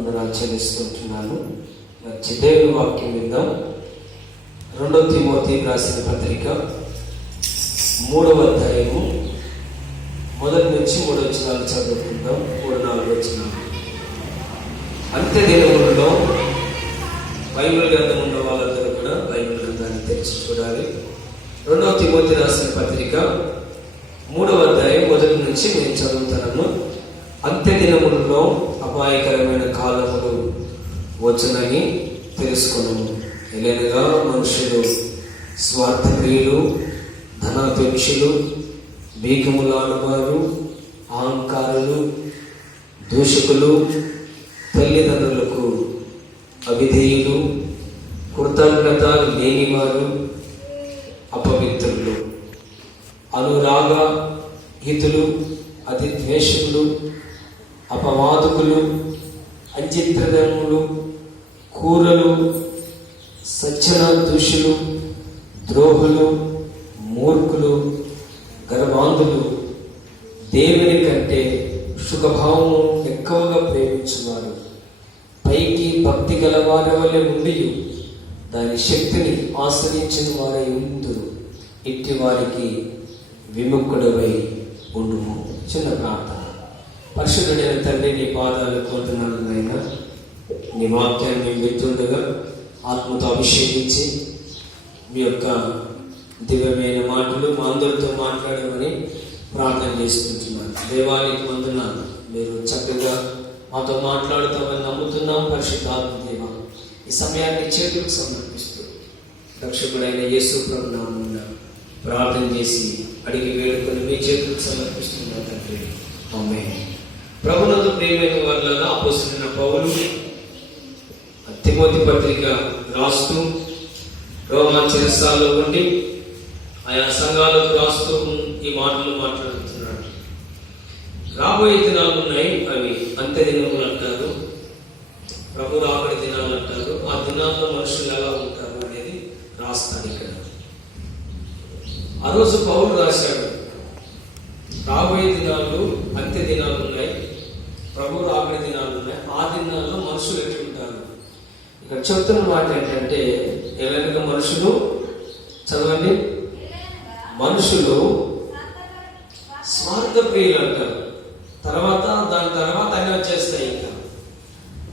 వందనాలు చెల్లిస్తుంటున్నాను. దేవుని వాక్యం విందాం. 2 తిమోతి రాసిన పత్రిక 3వ అధ్యాయము 1 నుంచి 3 వచనాలు చదువుకుందాం. 3-4 వచనాలు. అంత్య దినములలో బైబిల్ గ్రంథం ఉన్న వాళ్ళందరూ కూడా బైబిల్ గ్రంథాన్ని తెరిచి చూడాలి. 2 తిమోతి రాసిన పత్రిక 3వ అధ్యాయం 1 నుంచి నేను చదువుతాను. అంత్య దినములలో అపాయకరమైన కాలములు వచ్చునని తెలుసుకున్నాము. ఎలాగనగా మనుషులు స్వార్థప్రియులు, ధనాపేక్షులు, బీగములాడువారు, అహంకారులు, దూషకులు, తల్లిదండ్రులకు అవిధేయులు, కృతజ్ఞత లేనివారు, అపవిత్రులు, అనురాగ హితులు, అతి ద్వేషములు, అపవాదకులు, అంచిత్రములు, కూరలు, సజ్జన దూషులు, ద్రోహులు, మూర్ఖులు, గర్వాంధులు, దేవుని కంటే సుఖభావము ఎక్కువగా ప్రేమించువారు, పైకి భక్తి గల వారి వలె ఉండి దాని శక్తిని ఆశ్రయించిన వారై ఉందురు. ఇట్టి వారికి విముఖుడవై ఉండుము. చిన్న ప్రార్థన. పరిశుద్ధుడైన తండ్రి, నీ పాదాలు కోరుతున్నాను నాయన. నీ వాక్యాన్ని మేము వింటుండగా ఆత్మతో అభిషేకించి మీ యొక్క దివ్యమైన మాటలు మా అందరితో మాట్లాడమని ప్రార్థన చేసుకుంటున్నాను. దేవానికి వందనాలు. మీరు చక్కగా మాతో మాట్లాడుతామని నమ్ముతున్నాం. పరిశుద్ధాత్మ దేవ, ఈ సమయాన్ని చేతులకు సమర్పిస్తూ రక్షకుడైన యేసు ప్రభు నామమున ప్రార్థన చేసి అడిగి వేడుకొని మీ చేతులకు సమర్పిస్తున్నాం తండ్రి. ఆమేన్. ప్రభునందు ప్రియమైన వారులారా, అపోస్తలుడైన పౌలు తిమోతి పత్రిక రాస్తూ రోమా చెరసాలలో ఉండి ఆయా సంఘాలకు రాస్తూ ఈ మాటలు మాట్లాడుతున్నాడు. రాబోయే దినాలు ఉన్నాయి, అవి అంత్య దినములు అంటారు, ప్రభు రాబడి దినాలు అంటారు. ఆ దినాల్లో మనుషులు ఎలా ఉంటారు అనేది రాస్తాడు ఇక్కడ. ఆ రోజు పౌలు రాశాడు, రాబోయే దినాలు అంత్య దినాలు ఉన్నాయి, ప్రభు రాబడి దినాలు ఉన్నాయి. ఆ దినాల్లో మనుషులు ఎట్లుంటారు? ఇక్కడ చెప్తున్న మాట ఏంటంటే, ఎలాగ మనుషులు, చదవండి, మనుషులు స్వార్థ ప్రియులు అంటారు. దాని తర్వాత అన్నీ వచ్చేస్తాయి. ఇంకా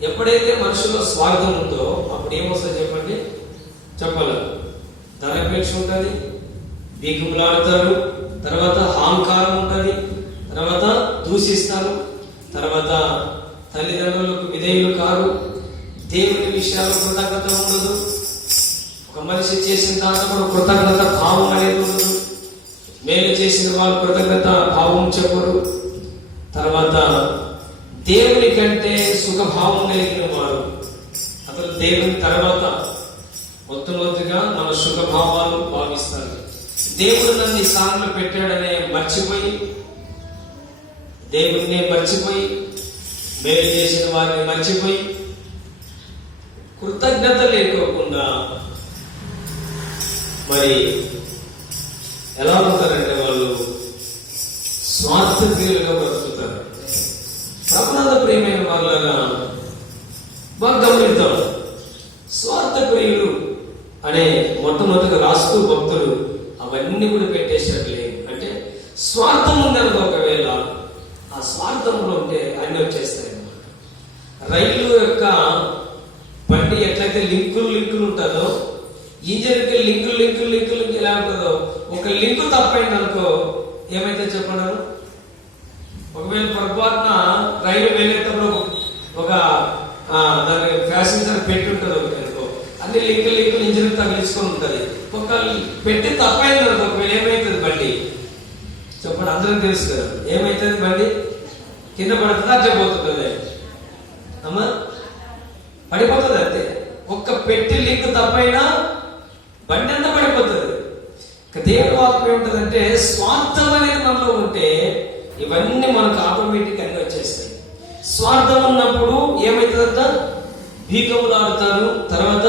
ఎప్పుడైతే మనుషుల్లో స్వార్థం ఉందో అప్పుడు ఏమొస్తుంది చెప్పండి? చెప్పాల ధనాపేక్ష ఉంటుంది, బీగుములాడతారు, తర్వాత అహంకారం ఉంటుంది, తర్వాత దూషిస్తారు, తర్వాత తల్లిదండ్రులకు విధేయులు కారు, దేవుని విషయాల్లో కృతజ్ఞత ఉండదు, ఒక మనిషి చేసిన దాంట్లో కూడా కృతజ్ఞత భావం అనేది ఉండదు, మేలు చేసిన వాళ్ళు కృతజ్ఞత భావం చెప్పరు, తర్వాత దేవుని కంటే సుఖభావం కలిగిన వారు. అసలు దేవుని తర్వాత మొట్టమొదటిగా మన సుఖభావాలు భావిస్తారు. దేవుడు నన్ను ఈ స్థానంలో పెట్టాడనే మర్చిపోయి, దేవుడినే మర్చిపోయి, మేలు చేసిన వారిని మర్చిపోయి, కృతజ్ఞత లేకోకుండా మరి ఎలా ఉంటారంటే వాళ్ళు స్వార్థ ప్రియులుగా బ్రతుకుతారు. ప్రభునందు ప్రియమైన వాళ్ళగా బాగా గమనిద్దాం. స్వార్థ ప్రియులు అనే మొట్టమొదటిగా రాస్తూ భక్తులు అవన్నీ కూడా పెట్టేసినట్లే. అంటే స్వార్థం ఉందనుకో, ఒకవేళ ఆ స్వార్థంలో ఉంటే అన్ని వచ్చేస్తాయి అన్నమాట. రైలు యొక్క బండి ఎట్లయితే లింకులు ఉంటుందో, ఇంజన్కి లింకులు ఎలా ఉంటుందో, ఒక లింకు తప్పైందనుకో ఏమైతే చెప్పడం, ఒకవేళ పొరపాటున రైలు వెళ్ళేటప్పుడు ఒక దాని ప్యాసింజర్ పెట్టి ఉంటుంది ఒకటి అనుకో, అన్ని లింకులు ఇంజన్ తగిలించుకొని ఉంటుంది. ఒక పెట్టి తప్పైందనుకో, ఒకవేళ ఏమైతుంది బండి చెప్పండి? అందరం తెలుసు కదా, ఏమైతుంది బండి? కింద పడుతుందా, అడ్డపోతుంది? అమ్మా, పడిపోతుంది అంతే. ఒక్క పెట్టి లింక్ తప్పైనా బండి అంతా పడిపోతుంది. దేవుని వాక్యం ఏముంటుందంటే, స్వార్థం అనేది మనలో ఉంటే ఇవన్నీ మనకు ఆటోమేటిక్ అన్ని వచ్చేస్తాయి. స్వార్థం ఉన్నప్పుడు ఏమవుతుందంట? బీగములాడుతారు, తర్వాత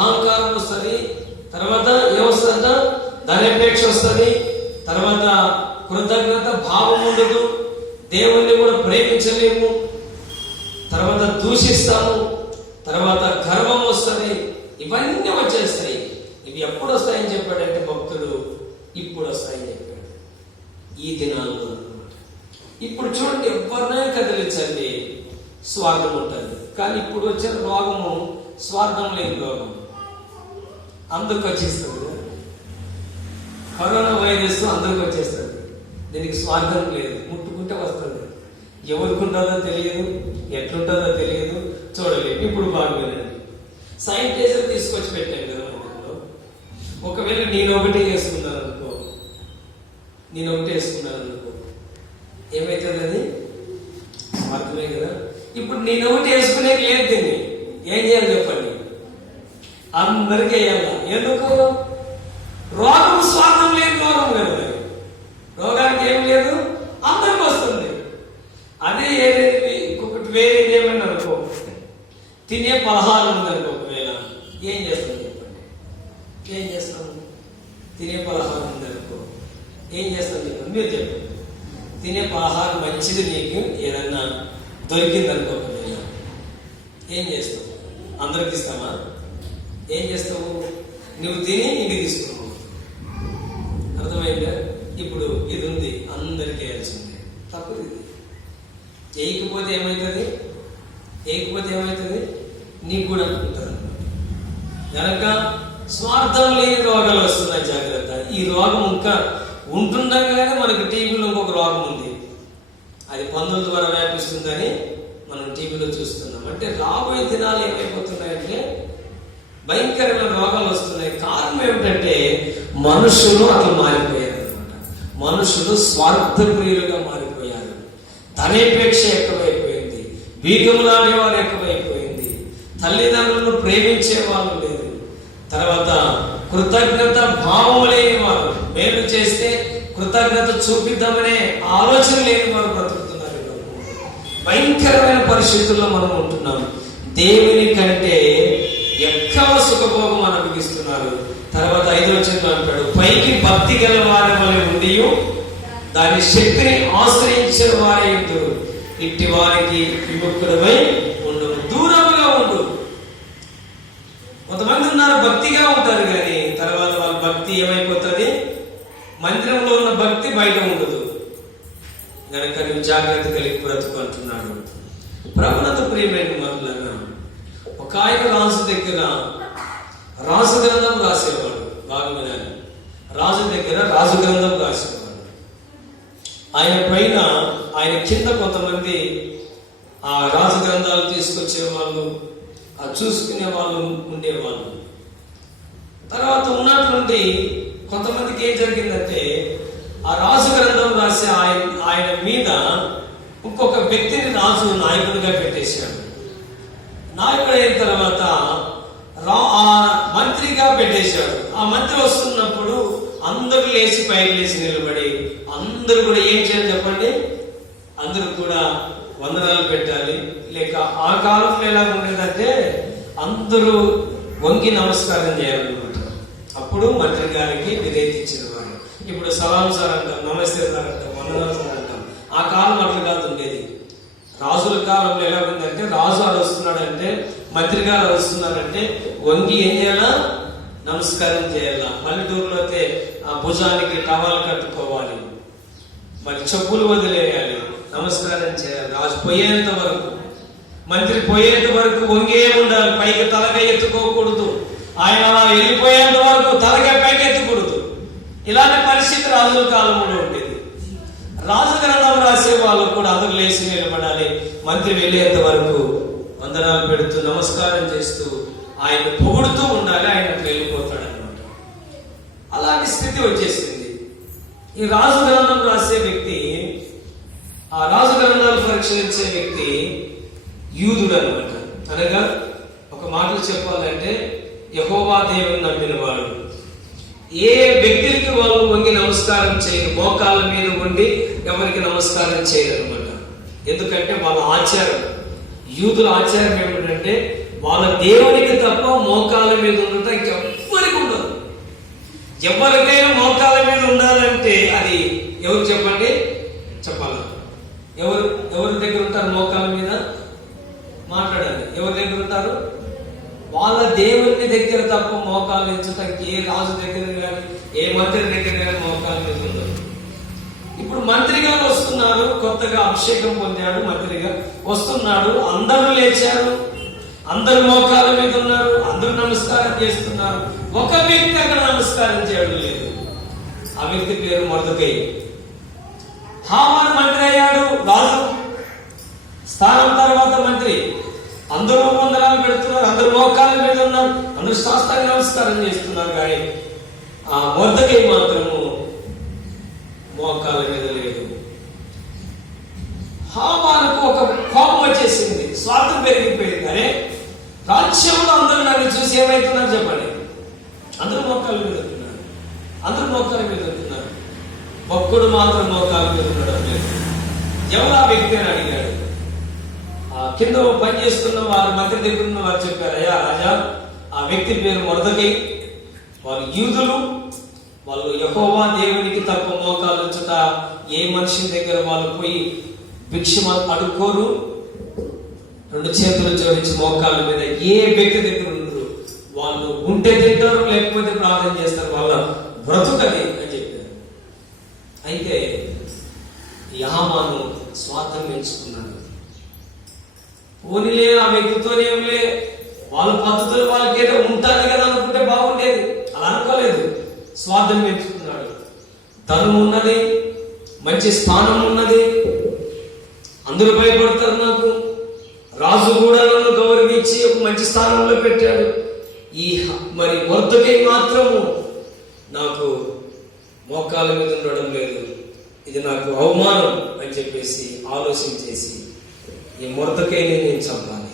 అహంకారం వస్తుంది, తర్వాత ఏమొస్తుందంట? ధనాపేక్ష వస్తుంది, తర్వాత కృతజ్ఞత భావం ఉండదు, దేవుణ్ణి కూడా ప్రేమించలేము, తర్వాత దూషిస్తాము, తర్వాత గర్వం వస్తుంది, ఇవన్నీ వచ్చేస్తాయి. ఇవి ఎప్పుడు వస్తాయని చెప్పాడంటే భక్తుడు, ఇప్పుడు వస్తాయని చెప్పాడు ఈ దినాల్లో అన్నమాట. ఇప్పుడు చూడండి, ఎవరినైనా కదిలించండి, స్వార్థం ఉంటుంది. కానీ ఇప్పుడు వచ్చే రోగము స్వార్థం లేని రోగం, అందరికి వచ్చేస్తుంది. కరోనా వైరస్ అందరికి వచ్చేస్తుంది, దీనికి స్వార్థం లేదు, ముట్టుకుంటే వస్తుంది. ఎవరికి ఉంటుందో తెలియదు, ఎట్లుంటుందో తెలియదు, చూడలేదు. ఇప్పుడు బాగుందండి, శానిటైజర్ తీసుకొచ్చి పెట్టాను కదా మనలో. ఒకవేళ నేను ఒకటే వేసుకున్నాను అనుకో, ఏమవుతుంది? అది స్వార్థమే కదా. ఇప్పుడు నేను ఒకటి వేసుకునే లేదు, దీన్ని ఏం చేయాలి చెప్పండి? అందరికీ వేయాల. ఎందుకు? రోగం స్వార్థం లేని రోగం కదా. రోగానికి ఏం లేదు, అందరికి వస్తుంది. అదే ఏదైతే ఇంకొకటి వేరేది ఏమైనా అనుకో, తినే పలహారం ఉందనుకో, ఒకవేళ ఏం చేస్తాం చెప్పండి? ఏం చేస్తాము? తినే పలహారం ఉందనుకో ఏం చేస్తాం చెప్పండి? మీరు చెప్పండి. తినే పలహారం మంచిది నీకు ఏదన్నా దొరికిందనుకో, ఒకవేళ ఏం చేస్తావు? అందరికి ఇస్తామా? ఏం చేస్తావు? నువ్వు తిని ఇంటికి తీసుకున్నావు. అర్థమైందా? ఇప్పుడు ఇది ఉంది, అందరికి వేయాల్సిందే. తప్పదు ఇది. వేయకపోతే ఏమవుతుంది? నీకు కూడా అనుకుంటారు కనుక స్వార్థం లేని రోగాలు వస్తున్నాయి. జాగ్రత్త. ఈ రోగం ఇంకా ఉంటుండగానే మనకు టీవీలో ఇంకొక రోగం ఉంది, అది పందుల ద్వారా వ్యాపిస్తుందని మనం టీవీలో చూస్తున్నాం. అంటే రాబోయే దినాలు ఏమైపోతున్నాయంటే భయంకరమైన రోగాలు వస్తున్నాయి. కారణం ఏమిటంటే మనుషులు అట్లా మారిపోయారు అనమాట. మనుషులు స్వార్థప్రియులుగా మారిపోయారు. ధనేపేక్ష ఎక్కువైపోయింది, బీగములాడే వారు ఎక్కువైపోయింది, తల్లిదండ్రులను ప్రేమించే వాళ్ళు లేదు, తర్వాత కృతజ్ఞత భావం లేని వారు, మేలు చేస్తే కృతజ్ఞత చూపిద్దామనే ఆలోచన లేని వారు బ్రతుకుతున్నారు. భయంకరమైన పరిస్థితుల్లో మనం ఉంటున్నాం. దేవుని కంటే ఎక్కువ సుఖభోగం అనుభవిస్తున్నారు. తర్వాత 5వ వచనంలో అంటాడు, పైకి భక్తి గల వారి వలె ఉండి దాని శక్తిని ఆశ్రయించిన వారే ఉంటురు, ఇట్టి వారికి విముక్తుడమై ఉండు. దూరముగా ఉండు. కొంతమంది ఉన్నారు భక్తిగా ఉంటారు, కానీ తర్వాత వాళ్ళ భక్తి ఏమైపోతుంది? మందిరంలో ఉన్న భక్తి బయట ఉండదు. కనుక నువ్వు జాగ్రత్త కలిగి బ్రతుకు అంటున్నాడు. ప్రభునంత ప్రియమైన మనులారా, ఒక ఆయన రాజు దగ్గర రాజు గ్రంథం రాసేవాడు. బాగా వినాలి, రాజు దగ్గర రాజు గ్రంథం రాసేవాడు. ఆయన పైన, ఆయన కింద కొంతమంది ఆ రాజు గ్రంథాలు తీసుకొచ్చే వాళ్ళు, ఆ చూసుకునే వాళ్ళు ఉండేవాళ్ళు. తర్వాత ఉన్నటువంటి కొంతమందికి ఏం జరిగిందంటే, ఆ రాజు గ్రంథం రాసి ఆయన మీద ఇంకొక వ్యక్తిని రాజు నాయకుడిగా పెట్టేశాడు. నాయకుడు అయిన తర్వాత మంత్రిగా పెట్టేశాడు. ఆ మంత్రి వస్తున్నప్పుడు అందరూ లేచి పైకి లేచి నిలబడి అందరూ కూడా ఏం చేయాలి చెప్పండి? అందరూ కూడా వందనాలు పెట్టాలి. లేక ఆ కాలంలో ఎలా ఉండేదంటే అందరూ వంగి నమస్కారం చేయాలన్నమాట. అప్పుడు మంత్రి గారికి విధేయత ఇచ్చిన వాడు. ఇప్పుడు సలాం సార్ అంటాం, నమస్తే సార్ అంటాం, వందనాలు సార్ అంటాం. ఆ కాలం అట్లా కాదు ఉండేది. రాజుల కాలంలో ఎలా ఉందంటే, రాజు ఆడు వస్తున్నాడంటే, మంత్రి గారు వస్తున్నారంటే వంగి ఏం చేయాలా? నమస్కారం చేయాలా. పల్లెటూరులో అయితే ఆ భుజానికి టవాలు కట్టుకోవాలి, మరి చెప్పులు వదిలేయాలి, నమస్కారం చేయాలి. రాజు పోయేంత వరకు, మంత్రి పోయేంత వరకు వంగే ఉండాలి, పైకి తలగా ఎత్తుకోకూడదు. ఆయన వెళ్ళిపోయేంత వరకు తలగా పైకి ఎత్తకూడదు. ఇలాంటి పరిస్థితి రాజుల కాలంలో ఉండేది. రాజు గ్రంథం రాసే వాళ్ళు కూడా అందరూ లేచి నిలబడాలి. మంత్రి వెళ్ళేంత వరకు వందనాలు పెడుతూ నమస్కారం చేస్తూ ఆయన పొగుడుతూ ఉండాలి. ఆయన వెళ్ళిపోతాడు అనమాట. అలాంటి స్థితి వచ్చేసింది. ఈ రాజు గ్రంథం రాసే వ్యక్తి, ఆ రాజు గ్రంథాలు పరిశీలించే వ్యక్తి యూదుడు అనమాట. అనగా ఒక మాటలు చెప్పాలంటే యెహోవా దేవుని నమ్మిన వాడు. ఏ వ్యక్తికి వాళ్ళు వంగి నమస్కారం చేయరు, మోకాళ్ళ మీద ఉండి ఎవరికి నమస్కారం చేయరు అనమాట. ఎందుకంటే వాళ్ళ ఆచారం, యూదుల ఆచారం ఏమిటంటే వాళ్ళ దేవునికి తప్ప మోకాళ్ళ మీద ఉండటం ఇంకెవ్వరికి ఉండదు. ఎవరికైనా మోకాళ్ళ మీద ఉండాలంటే అది ఎవరు చెప్పండి? చెప్పాలి. ఎవరి దగ్గర ఉంటారు మోకాళ్ళ మీద? మాట్లాడాలి. ఎవరి దగ్గర ఉంటారు? వాళ్ళ దేవుని దగ్గర తప్ప మోకాలు ఎంచడానికి ఏ రాజు దగ్గర కానీ ఏ మంత్రి దగ్గర కానీ మోకాలు మీద ఉండదు. ఇప్పుడు మంత్రిగా వస్తున్నారు, కొత్తగా అభిషేకం పొందాడు, మంత్రిగా వస్తున్నాడు, అందరూ లేచారు, అందరూ మోకాల మీద ఉన్నారు, అందరూ నమస్కారం చేస్తున్నారు. ఒక వ్యక్తి అక్కడ నమస్కారం చేయడం లేదు. ఆ వ్యక్తి పేరు మొర్దెకై. హామాను మంత్రి అయ్యాడు, రాజు స్థానం తర్వాత మంత్రి. అందరూ వందనాలు పెడుతున్నారు, అందరూ మోకాల మీద ఉన్నారు, అందరూ శాస్త్రాన్ని నమస్కారం చేస్తున్నారు. కానీ ఆ మొర్దెకై మాత్రము మోకాల మీద లేదు. హామానుకు ఒక కోపం వచ్చేసింది, స్వార్థం పెరిగిపోయింది. అరే, రాజ్యంలో అందరూ నన్ను చూసి ఏమైతున్నారు చెప్పండి, అందరూ మోకాల మీద ఉంటున్నారు, అందరూ మోకాల మీద ఉంటున్నారు, ఒక్కడు మాత్రం మోకాల మీద ఉండడం లేదు. ఎవరు ఆ వ్యక్తి అని అడిగాడు. కింద పని చేస్తున్న వారు, మంత్రి దగ్గర ఉన్న వారు చెప్పారు, అయ్యా రాజా, ఆ వ్యక్తి పేరు మొర్దెకై, వారు యూదులు, వాళ్ళు యెహోవా దేవునికి తప్ప మోకాలు ఉంచుట ఏ మనిషి దగ్గర వాళ్ళు పోయి భిక్ష అడుక్కోరు, రెండు చేతులు జోడించి మోకాళ్ళ మీద ఏ వ్యక్తి దగ్గర ఉండరు, వాళ్ళు ఉంటే తింటారు, లేకపోతే ప్రార్థన చేస్తారు, వాళ్ళ బ్రతుకది అని చెప్పారు. అయితే హామాను స్వార్థం పెంచుకున్నాడు. పోనీలే, ఆ వ్యక్తితోనేంలే, వాళ్ళ పద్ధతులు వాళ్ళకేదో ఉంటారు కదా అనుకుంటే బాగుండేది. అలా అనుకోలేదు, స్వార్థం పెంచుకున్నాడు. ధనం ఉన్నది, మంచి స్థానం ఉన్నది, అందరూ భయపడతారు నాకు, రాజు కూడా నన్ను గౌరవించి ఒక మంచి స్థానంలో పెట్టాడు, ఈ మరి మొర్దెకై మాత్రము నాకు మోకాల మీద ఉండడం లేదు, ఇది నాకు అవమానం అని చెప్పేసి ఆలోచించేసి ఈ మొర్దెకైని నేను చంపాలి,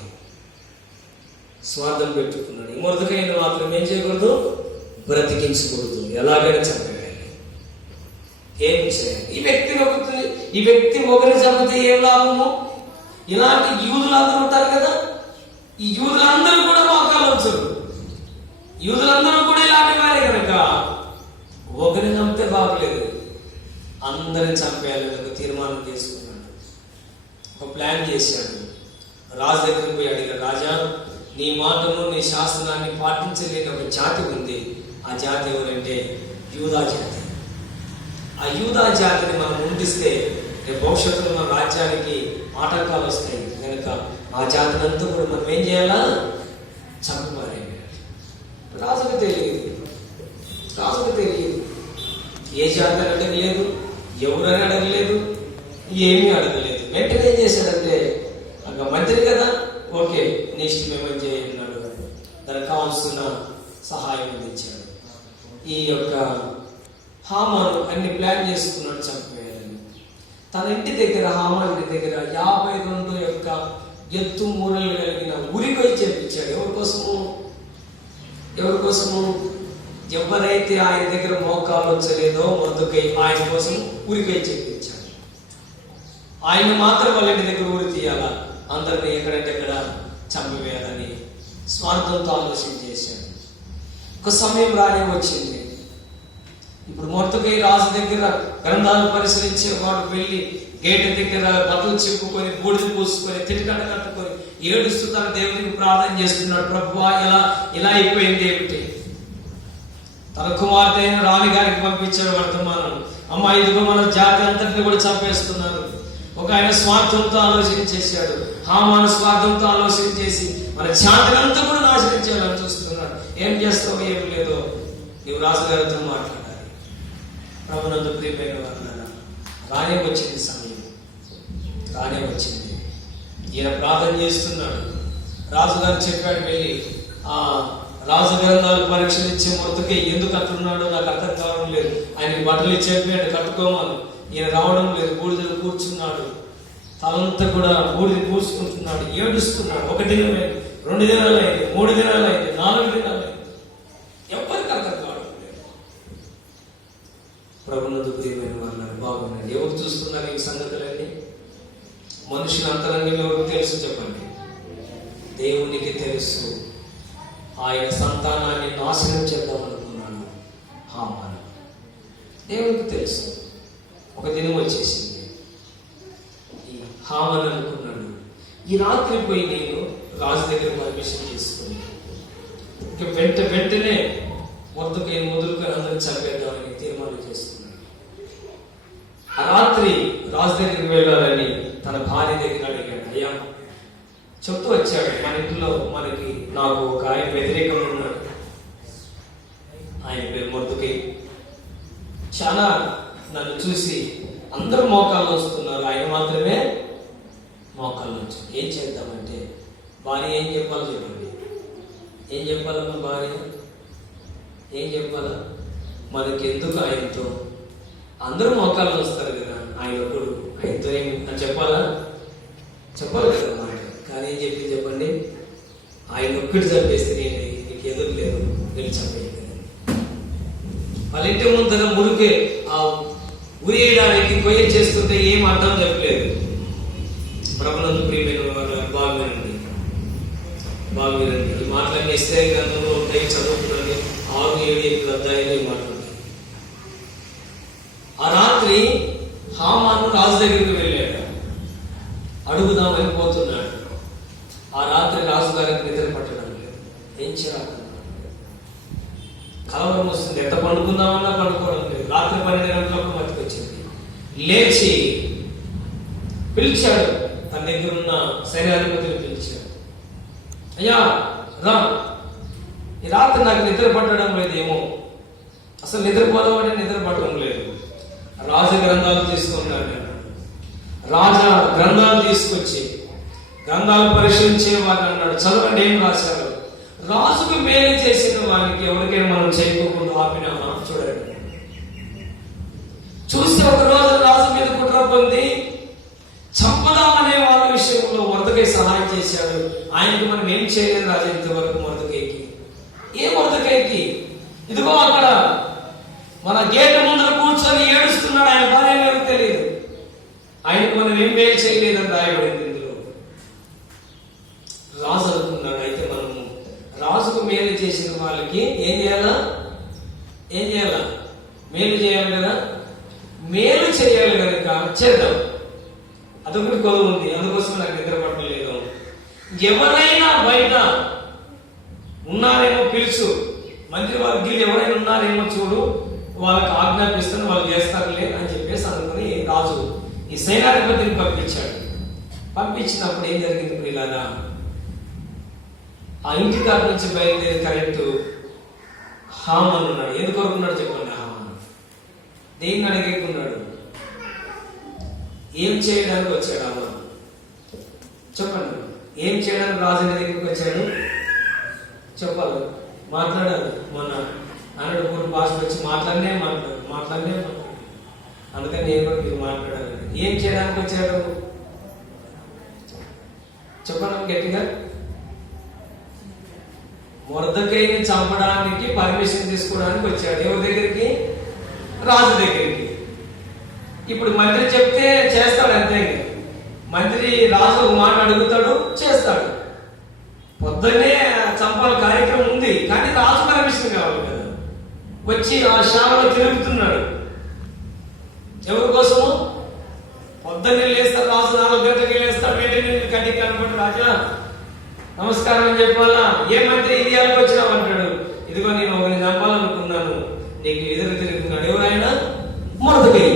స్వార్థం పెట్టుకున్నాడు. ఈ మొర్దెకైని మాత్రం ఏం చేయకూడదు, బ్రతికించకూడదు, ఎలాగైనా చంపేయాలి. ఏం చేయాలి? ఈ వ్యక్తి ఒకరిని చంపితే ఏం లాభము? ఇలాంటి యూదులందరూ ఉంటారు కదా, ఈ యూదులందరూ కూడా మోకాలు ఉంచరు, యూదులందరూ కూడా ఇలాంటి వారే కనుక ఒకరిని చంపితే బాగలేదు, అందరిని చంపేయాలని ఒక తీర్మానం చేసుకున్నాడు, ఒక ప్లాన్ చేశాడు. రాజు దగ్గరికి పోయి అడిగాడు, రాజా, నీ మాటను నీ శాస్త్రాన్ని పాటించలేని ఒక జాతి ఉంది, ఆ జాతి ఎవరంటే యూదా జాతి. ఆ యూదా జాతిని మనం ఉండిస్తే రేపు భవిష్యత్తులో మన రాజ్యానికి ఆటంకాలు వస్తాయి కనుక ఆ జాతిని అంతా కూడా మనం ఏం చేయాలా, చంపుమారే. రాజుకు తెలియదు, ఏ జాతి అని అడగలేదు, ఎవరని అడగలేదు, ఏమీ అడగలేదు. వెంటనే ఏం చేశాడంటే, అక్కడ మంత్రి కదా, ఓకే నీ ఇష్టం ఏమని చేయన్నాడు, దానికి కావాల్సిన సహాయం అందించాడు. ఈ యొక్క హామాను అన్ని ప్లాన్ చేసుకున్నాడు చంపేయాలని. తన ఇంటి దగ్గర, హామాను ఇంటి దగ్గర 52 యొక్క ఎత్తు మూరలు కలిగిన ఉరికొయ్య చేపించాడు. ఎవరి కోసము? ఎవరైతే ఆయన దగ్గర మోకాలు వచ్చలేదో మొర్దెకై ఆయన కోసం ఉరికొయ్య చేపించాడు. ఆయన మాత్రం వాళ్ళ ఇంటి దగ్గర ఉరి తీయాలా, అందరినీ ఎక్కడంటే ఎక్కడ చంపివేయాలని స్వార్థంతో ఆలోచన చేశాడు. ఒక సమయం రానే వచ్చింది. ఇప్పుడు మొర్దెకై రాజు దగ్గర గ్రంథాలు పరిశీలించే వాడు వెళ్ళి గేటు దగ్గర బట్టలు చెప్పుకొని, బూడిద పూసుకొని, తిటికట్ట కట్టుకొని ఏడుస్తూ తన దేవునికి ప్రార్థన చేస్తున్నాడు. ప్రభువా, ఇలా అయిపోయింది ఏమిటి? తన కుమార్తె అయిన రాణి గారికి పంపించాడు వర్తమానం, అమ్మ ఇదిగో మన జాతి అంతటిని కూడా చంపేస్తున్నారు. ఒక ఆయన స్వార్థంతో ఆలోచన చేశాడు, హామాను స్వార్థంతో ఆలోచన చేసి మన జాతిని అంతా కూడా నాశనం చేయాలని చూస్తున్నాడు. ఏం చేస్తావు? ఏం లేదో నీవు రాజుగారితో మాట్లాడాలి. ప్రభునందు ప్రియమైన వారులారా, రానే వచ్చింది సమయం, రానే వచ్చింది. ఈయన ప్రార్థన చేస్తున్నాడు. రాజుగారు చెప్పాడు, వెళ్ళి ఆ రాజు గ్రంథాలు పరీక్షలిచ్చే మొర్దెకై ఎందుకు అట్లున్నాడో నాకు అర్థం కావడం లేదు, ఆయన బట్టలు చెప్పాడు కట్టుకోమని. ఈయన రావడం లేదు, బూడిదలు కూర్చున్నాడు, తలంతా కూడా బూడిద పూసుకుంటున్నాడు, ఏడుస్తున్నాడు. 1 దినమైంది, 2 దినాలైంది, 3 దినాలైంది, 4 దినాలైంది, ఎవరికి అర్థం కావడం లేదు. ప్రభునందు ప్రియమైన వారులారా, బాగున్నారు. ఎవరు చూస్తున్నారు ఈ సంగతులన్నీ? మనుషుల అంతరంగంలో ఎవరికి తెలుసు చెప్పండి? దేవునికి తెలుసు. ఆయన సంతానాన్ని నాశనం చేద్దామనుకున్నాడు హామాను. దేవునికి తెలుసు. ఒక దినం వచ్చేసింది. ఈ హామాను అనుకున్నాడు, ఈ రాత్రి పోయి నేను రాజు దగ్గర పర్మిషన్ తీసుకుని ఇక వెంటనే మొర్దెకై మొదలుకొని అందరిని చంపేద్దామని తీర్మానం చేస్తున్నాడు. ఆ రాత్రి రాజు దగ్గరికి వెళ్ళాలని తన భార్య దగ్గర అడిగాడు. అయ్యా చెప్తూ వచ్చాడు, మన ఇంట్లో నాకు ఒక ఆయన వ్యతిరేకంగా ఉన్నాడు, ఆయన పేరు మొర్దెకై. చాలా నన్ను చూసి అందరూ మోకాళ్ళు వస్తున్నారు, ఆయన మాత్రమే మోకాళ్ళు వచ్చు. ఏం చేద్దామంటే భార్య ఏం చెప్పాలో చెప్పండి. ఏం చెప్పాలమ్మా భార్య? ఏం చెప్పాలా? మనకెందుకు ఆయనతో? అందరూ మోకాళ్ళు వస్తారు కదా, ఆయన ఒకడు, ఆయనతో ఏం చెప్పాలా? చెప్పాలి కదా మాట. కానీ ఏం చెప్పండి, ఆయన ఒక్కటి చంపేస్తే నేను నీకు ఎదురు లేదు, నేను చంపేయను. వాళ్ళ ఇంటి ముందర మురికే ఆ ఉరియడానికి కొయ్య చేస్తుంటే ఏం అర్థం చెప్పలేదు. ప్రభునందు ప్రియమైన బాగుందండి, బాగుందండి. ఈ మాటలన్నీ ఇశ్రాయేలు గ్రంథంలో ఉంటాయి, చదువుకున్నాను. 6, 7, 8 అధ్యాయాలు ఈ మాటలు ఉంటాయి. ఆ రాత్రి హామాను రాజు దగ్గరికి వెళ్ళాడు, అడుగుదామని పోతున్నాడు. ఆ రాత్రి రాజు గారికి నిద్ర పట్టడం లేదు. ఏం చేయాలి? కలవరం వస్తుంది, ఎంత పండుకుందామన్నా పండుకోవడం లేదు. రాత్రి 12 గంటలకు మతికి వచ్చింది. లేచి పిలిచాడు, తన దగ్గర ఉన్న సైన్యాధిపతిని పిలిచాడు. అయ్యా రా, ఈ రాత్రి నాకు నిద్ర పట్టడం లేదేమో, అసలు నిద్రపోవడం అంటే నిద్ర పట్టడం లేదు. రాజ గ్రంథాలు తీసుకున్నాడు. రాజా గ్రంథాలు తీసుకొచ్చి గ్రంథాలు పరిశీలించే వారిని అన్నాడు, చదవండి ఏం రాశారు. రాజుకు మేలు చేసిన వారికి ఎవరికైనా మనం చేయకోకుండా ఆపినామా? చూడండి. చూస్తే ఒక రోజు రాజు మీద కుట్ర పొంది చంపదామనే వాళ్ళ విషయంలో మొర్దెకై సహాయం చేశాడు. ఆయనకు మనం ఏం చేయలేదు రాజు ఇంతవరకు. మొర్దెకైకి ఏ మొర్దెకైకి? ఇదిగో అక్కడ మన గేటు ముందర కూర్చొని ఏడుస్తున్నాడు, ఆయన భార్య ఎవరికి తెలియదు. ఆయనకు మనం ఏం మేలు చేయలేదని రాయబడింది ఇందులో. రాజు అనుకున్నాడు, అయితే మనము రాజుకు మేలు చేసిన వాళ్ళకి ఏం చేయాలా? మేలు చేయాలి కదా, మేలు చేయాలి కనుక చేద్దాం. అదొకటి కొలువు ఉంది, అందుకోసం నాకు నిద్ర పట్టలేదు. ఎవరైనా బయట ఉన్నారేమో పిలుచు, మంత్రి వర్గీయులు ఎవరైనా ఉన్నారేమో చూడు, వాళ్ళకి ఆజ్ఞాపిస్తాను, వాళ్ళు చేస్తారులే అని చెప్పేసి అనుకుని రాజు ఈ సైన్యాధిపతిని పంపించాడు. పంపించినప్పుడు ఏం జరిగింది ప్రియులారా? ఆ ఇంటి కాడ నుంచి బయలుదేరి కరెక్ట్ హామాను ఉన్నాడు. ఎందుకు అనుకున్నాడు చెప్పండి? హామాను దేన్ని అడిగేకున్నాడు? ఏం చేయడానికి వచ్చాడు హామాను? చెప్పండి, ఏం చేయడానికి రాజు దగ్గరికి వచ్చాడు? చెప్పాలి, మాట్లాడాలి. మొన్న అన్నాడు కొన్ని భాష వచ్చి మాట్లాడినే మాట్లాడు. అందుకని నేను కూడా మీరు మాట్లాడాలి. ఏం చేయడానికి వచ్చాడు చెప్పండి గట్టిగా. మొర్దెకైని చంపడానికి పర్మిషన్ తీసుకోవడానికి వచ్చాడు. ఎవరి దగ్గరికి? రాజు దగ్గరికి. ఇప్పుడు మంత్రి చెప్తే చేస్తాడు అంతే. మంత్రి రాజు ఒక మాట అడుగుతాడు, చేస్తాడు. పొద్దున్నే చంపాల కార్యక్రమం ఉంది, కానీ రాజు పర్మిషన్ కావాలి కదా. వచ్చి ఆ శాలలో తిరుగుతున్నాడు. ఎవరి కోసము? పొద్దున్నే లేస్తాడు రాజు, 4 గంటలకి లేస్తాడు. వెంటనే కట్టి కనబడి, రాజా నమస్కారం అని చెప్పాలా? ఏ మంత్రి ఇండియాలోకి వచ్చినావు అంటాడు. ఇదిగో నేను ఒకరిని చంపాలనుకున్నాను, నీకు ఎదురు తిరుగుతున్నాడు. ఎవరైనా? మొర్దెకై.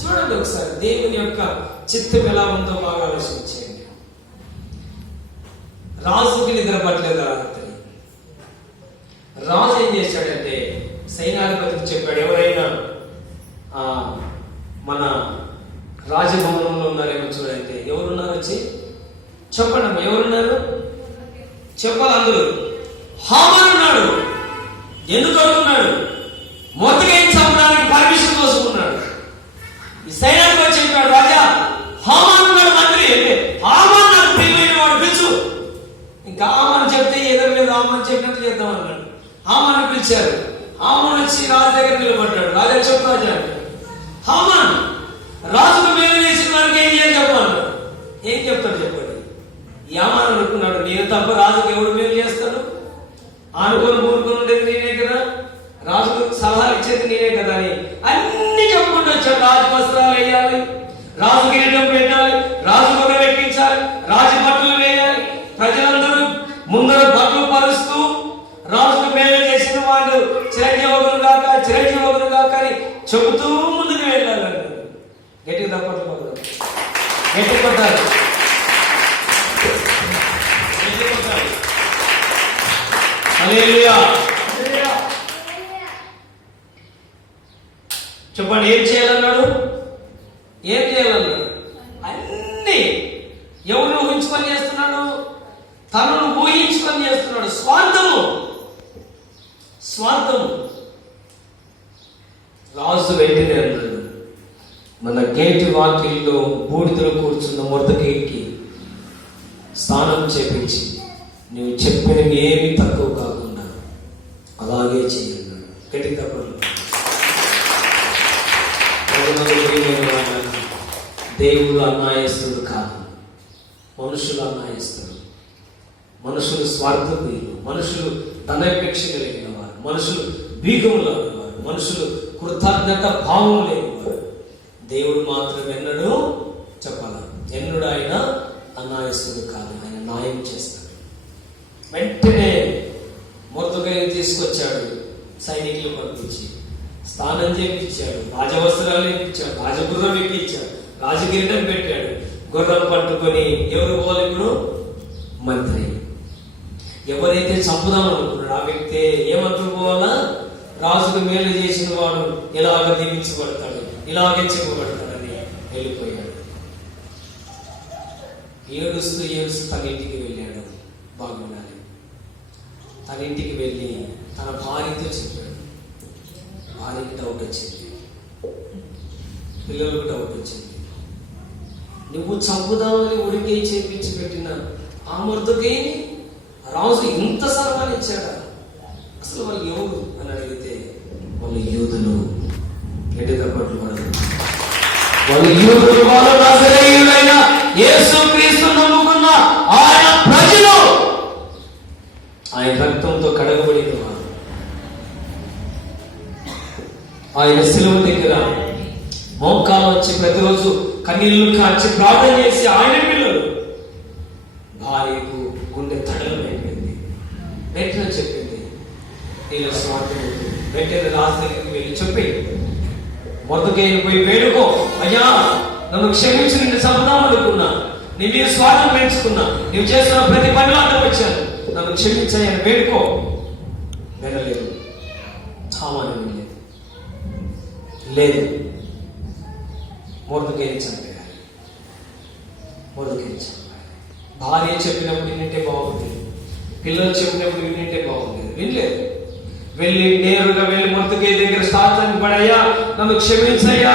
చూడండి ఒకసారి దేవుని యొక్క చిత్తం ఎలా ఉందో బాగా ఆలోచించండి. రాజుకి నిద్ర పట్టలేదు రాత్రి. రాజు ఏం చేశాడంటే సైన్యాధిపతికి చెప్పాడు, ఎవరైనా మన రాజభవనంలో ఉన్నారేమో చూడండి. ఎవరున్నారు? వచ్చి చెప్పండి, ఎవరున్నారు? చెప్పాలి అందరూ. హామాను ఉన్నాడు. ఎందుకు అనుకున్నాడు? మొర్దెకైని చంపడానికి పర్మిషన్ కోసుకున్నాడు. ఈ సైన్యాధిపతి చెప్పాడు, రాజా హామాను ఉన్నాడు మంత్రి అంటే. హామాను నాకు ప్రియమైన వాడు, పిలుచు. ఇంకా హామాను చెప్తే ఎదురు మీద హామాను చెప్పినట్టు చేద్దాం అన్నాడు. హామాను పిలిచారు. హామాను వచ్చి రాజు దగ్గర నిలబడ్డాడు. రాజా చెప్పు రాజా అంటే. హామాను రాజుకు మేలు చేసిన వారికి ఏం చేయాలి చెప్పాను. ఏం చెప్తాడు చెప్పండి. హామాను అనుకున్నాడు, నేను తప్ప రాజుకు ఎవడు మేలు చేస్తాడు? ఆనుకొని ఊరుకొని ఉండేది నేనే కదా, రాజుకు సలహాలు ఇచ్చేది నేనే కదా అని అన్ని చెప్పుకుంటూ వచ్చాడు. రాజు వస్త్రాలు వేయాలి, రాజు కిరీటం పెట్టాలి, రాజు గొర్రె ఎక్కించాలి, రాజు బట్టలు వేయాలి, ప్రజలందరూ చెబుతూ ముందుకు వెళ్ళాలన్నాడు. గట్టిగా తప్పట్లు కొడతారు, గట్టి కొట్టాలి. హల్లెలూయా. చెప్పండి, ఏం చేయాలన్నాడు? ఏం చేయాలన్నాడు? అన్ని ఎవరు ఊహించుకొని చేస్తున్నాడు? తనను ఊహించుకొని చేస్తున్నాడు. స్వార్థము. రాజు వెంటనే అన్నాడు, మన గేటు వాకిల్లో బూడిదలో కూర్చున్న మొర్దెకైకి స్నానం చేపించి నువ్వు చెప్పినవి ఏమీ తక్కువ కాకుండా అలాగే చేయన్నాడు. గట్టి తప్పదు. దేవుడు అన్యాయస్తుడు కాదు, మనుషులు అన్యాయస్తుడు. మనుషులు స్వార్థప్రియులు, మనుషులు ధనాపేక్ష కలిగిన వారు, మనుషులు బీగములు వారు, మనుషులు కృతజ్ఞత భావం లేనివారు. దేవుడు మాత్రం ఎన్నడూ చెప్పాల, ఎన్నడూ ఆయన అన్యాయస్తుడు కాదు, ఆయన న్యాయం చేస్తాడు. వెంటనే మొర్దెకైని తీసుకొచ్చాడు, సైనికులు పంపించి స్నానం చేయించాడు, రాజవస్త్రాలు ఇప్పించాడు, రాజగుర్రం ఇప్పించాడు, రాజకిరీటం పెట్టాడు. గుర్రం పట్టుకొని ఎవరు పోవాలి ఇప్పుడు? మంత్రి. ఎవరైతే చంపుదాం అనుకున్నాడు ఆ వ్యక్తి ఏమంటారు పోవాలా? రాజుకు మేలు చేసిన వాడు ఇలాగ దీవించబడతాడు, ఇలాగే చెప్పబడతాడని వెళ్ళిపోయాడు. ఏడుస్తూ తన ఇంటికి వెళ్ళాడు. బాగుండాలి. తన ఇంటికి వెళ్ళి తన భార్యతో చెప్పాడు. భార్యకి డౌట్ వచ్చింది, పిల్లలకు డౌట్ వచ్చింది. నువ్వు చంపుదామని ఉడికి చేపించి పెట్టిన ఆ మొర్దెకైని రాజు ఇంత సన్మానించాడా? అసలు వాళ్ళు ఎవరు అని అడిగితే వాళ్ళు యూదులు. ఎటుకపట్లు పడదు. వాళ్ళు యూదులు, వాళ్ళు నజరేయుడైన యేసుక్రీస్తును నమ్ముకున్న ఆయన ప్రజలు, ఆయన రక్తంతో కడగబడిన వారు. ఆయన శిలువ దగ్గర మోకాలు వచ్చి ప్రతిరోజు కన్నీళ్లు కాచి ప్రార్థన చేసి ఆయన పిల్లలు. భార్యకు గుండె తడలం అయిపోయింది. వెంటనే చెప్పింది, నీలో స్వార్థం. వెంటనే రాజు దగ్గరికి వెళ్ళి చెప్పి మొర్దెకైని పోయి వేడుకో, అయ్యా నన్ను క్షమించి నిన్ను చంపుదాం అనుకున్నా, నీ మీద స్వార్థం పెంచుకున్నా, నువ్వు చేస్తున్న ప్రతి పనిలో అడ్డం వచ్చాను, నన్ను క్షమించాయని వేడుకో. వినలేదు. సామాన్యం లేదు. మొర్దెకైని చంపేయాలి. మొర్దెకైని చంపాలి. భార్య చెప్పినప్పుడు వింటే బాగుంది, పిల్లలు చెప్పినప్పుడు వింటే బాగుంది. వినలేదు. వెళ్ళి నేరుగా వెళ్ళి మొర్దెకై దగ్గర సాతాను పడయ్యా, నన్ను క్షమించయ్యా,